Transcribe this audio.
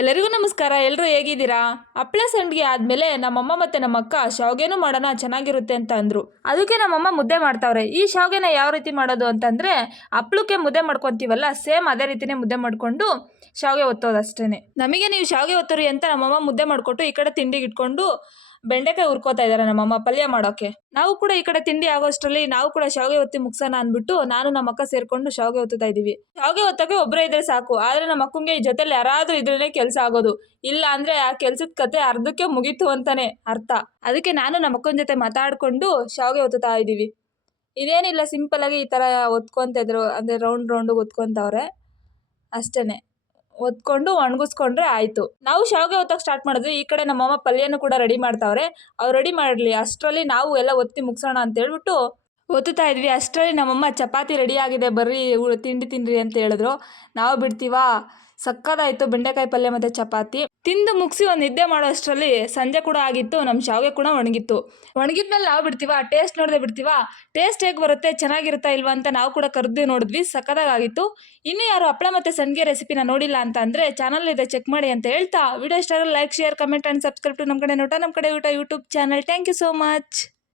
ಎಲ್ಲರಿಗೂ ನಮಸ್ಕಾರ. ಎಲ್ಲರೂ ಹೇಗಿದ್ದೀರಾ? ಹಪ್ಪಳ ಸಂಡಿಗೆ ಆದಮೇಲೆ ನಮ್ಮಮ್ಮ ಮತ್ತು ನಮ್ಮ ಅಕ್ಕ ಶಾವ್ಗೆನೂ ಮಾಡೋಣ ಚೆನ್ನಾಗಿರುತ್ತೆ ಅಂತ ಅಂದರು. ಅದಕ್ಕೆ ನಮ್ಮಮ್ಮ ಮುದ್ದೆ ಮಾಡ್ತಾವ್ರೆ. ಈ ಶಾವ್ಗೆನ ಯಾವ ರೀತಿ ಮಾಡೋದು ಅಂತಂದರೆ, ಹಪ್ಪಳಕ್ಕೆ ಮುದ್ದೆ ಮಾಡ್ಕೊತೀವಲ್ಲ, ಸೇಮ್ ಅದೇ ರೀತಿಯೇ ಮುದ್ದೆ ಮಾಡಿಕೊಂಡು ಶಾವ್ಗೆ ಒತ್ತೋದು ಅಷ್ಟೇ. ನಮಗೆ ನೀವು ಶಾವ್ಗೆ ಒತ್ತೋರಿ ಅಂತ ನಮ್ಮಮ್ಮ ಮುದ್ದೆ ಮಾಡಿಕೊಟ್ಟು ಈ ಕಡೆ ತಿಂಡಿಗೆ ಇಟ್ಕೊಂಡು ಬೆಂಡೆಕಾಯಿ ಹುರ್ಕೋತಾ ಇದ್ದಾರೆ ನಮ್ಮಮ್ಮ ಪಲ್ಯ ಮಾಡೋಕ್ಕೆ. ನಾವು ಕೂಡ ಈ ಕಡೆ ತಿಂಡಿ ಆಗೋಷ್ಟರಲ್ಲಿ ನಾವು ಕೂಡ ಶಾವ್ಗೆ ಒತ್ತಿ ಮುಗ್ಸೋಣ ಅಂದ್ಬಿಟ್ಟು ನಾನು ನಮ್ಮ ಅಕ್ಕ ಸೇರ್ಕೊಂಡು ಶಾವ್ಗೆ ಒತ್ತುತ್ತಾ ಇದ್ದೀವಿ. ಶಾವ್ಗೆ ಒತ್ತಕ್ಕೆ ಒಬ್ಬರೇ ಇದ್ರೆ ಸಾಕು, ಆದರೆ ನಮ್ಮ ಅಕ್ಕಂಗೆ ಈ ಜೊತೆಲಿ ಯಾರಾದರೂ ಇದ್ರೇ ಕೆಲಸ ಆಗೋದು. ಇಲ್ಲ ಅಂದರೆ ಆ ಕೆಲಸದ ಕತೆ ಅರ್ಧಕ್ಕೆ ಮುಗೀತು ಅಂತಾನೆ ಅರ್ಥ. ಅದಕ್ಕೆ ನಾನು ನಮ್ಮ ಅಕ್ಕನ ಜೊತೆ ಮಾತಾಡಿಕೊಂಡು ಶಾವ್ಗೆ ಒತ್ತುತ್ತಾ ಇದ್ದೀವಿ. ಇದೇನಿಲ್ಲ, ಸಿಂಪಲ್ಲಾಗಿ ಈ ಥರ ಒತ್ಕೊತಾ ಇದ್ರು, ಅಂದರೆ ರೌಂಡ್ ಒತ್ಕೊತವ್ರೆ ಅಷ್ಟೇ. ಒತ್ಕೊಂಡು ಒಣಗಿಸ್ಕೊಂಡ್ರೆ ಆಯಿತು. ನಾವು ಶಾವ್ಗೆ ಒತ್ತಕ್ಕೆ ಸ್ಟಾರ್ಟ್ ಮಾಡಿದ್ವಿ. ಈ ಕಡೆ ನಮ್ಮಮ್ಮ ಪಲ್ಯನೂ ಕೂಡ ರೆಡಿ ಮಾಡ್ತಾವ್ರೆ. ಅವ್ರು ರೆಡಿ ಮಾಡಲಿ, ಅಷ್ಟರಲ್ಲಿ ನಾವು ಎಲ್ಲ ಒತ್ತಿ ಮುಗಿಸೋಣ ಅಂತೇಳ್ಬಿಟ್ಟು ಒತ್ತುತ್ತಾ ಇದ್ವಿ. ಅಷ್ಟರಲ್ಲಿ ನಮ್ಮಮ್ಮ ಚಪಾತಿ ರೆಡಿ ಆಗಿದೆ ಬರ್ರಿ ತಿಂಡಿ ತಿನ್ನಿರಿ ಅಂತ ಹೇಳಿದ್ರು. ನಾವು ಬಿಡ್ತೀವಾ, ಸಕ್ಕದಾಯಿತು ಬೆಂಡೆಕಾಯಿ ಪಲ್ಯ ಮತ್ತು ಚಪಾತಿ ತಿಂದು ಮುಗಿಸಿ ಒಂದು ನಿದ್ದೆ ಮಾಡೋ ಅಷ್ಟರಲ್ಲಿ ಸಂಜೆ ಕೂಡ ಆಗಿತ್ತು. ನಮ್ಮ ಶಾವ್ಗೆ ಕೂಡ ಒಣಗಿತ್ತು. ಒಣಗಿದ್ಮೇಲೆ ನಾವು ಬಿಡ್ತೀವಾ, ಟೇಸ್ಟ್ ನೋಡದೆ ಬಿಡ್ತೀವಾ, ಟೇಸ್ಟ್ ಹೇಗೆ ಬರುತ್ತೆ, ಚೆನ್ನಾಗಿರುತ್ತಾ ಇಲ್ವಾ ಅಂತ ನಾವು ಕೂಡ ಕರೆದು ನೋಡಿದ್ವಿ. ಸಕ್ಕದಾಗಿತ್ತು. ಇನ್ನೂ ಯಾರು ಹಪ್ಪಳ ಮತ್ತು ಸಂಡಿಗೆ ರೆಸಿಪಿನ ನೋಡಿಲ್ಲ ಅಂತ ಅಂದರೆ ಚಾನಲ್ ಇದೆ, ಚೆಕ್ ಮಾಡಿ ಅಂತ ಹೇಳ್ತಾ, ವಿಡಿಯೋ ಇಷ್ಟ like, share, comment and subscribe to ನಮ್ಮ ಕಡೆ ಊಟ YouTube channel. Thank you so much.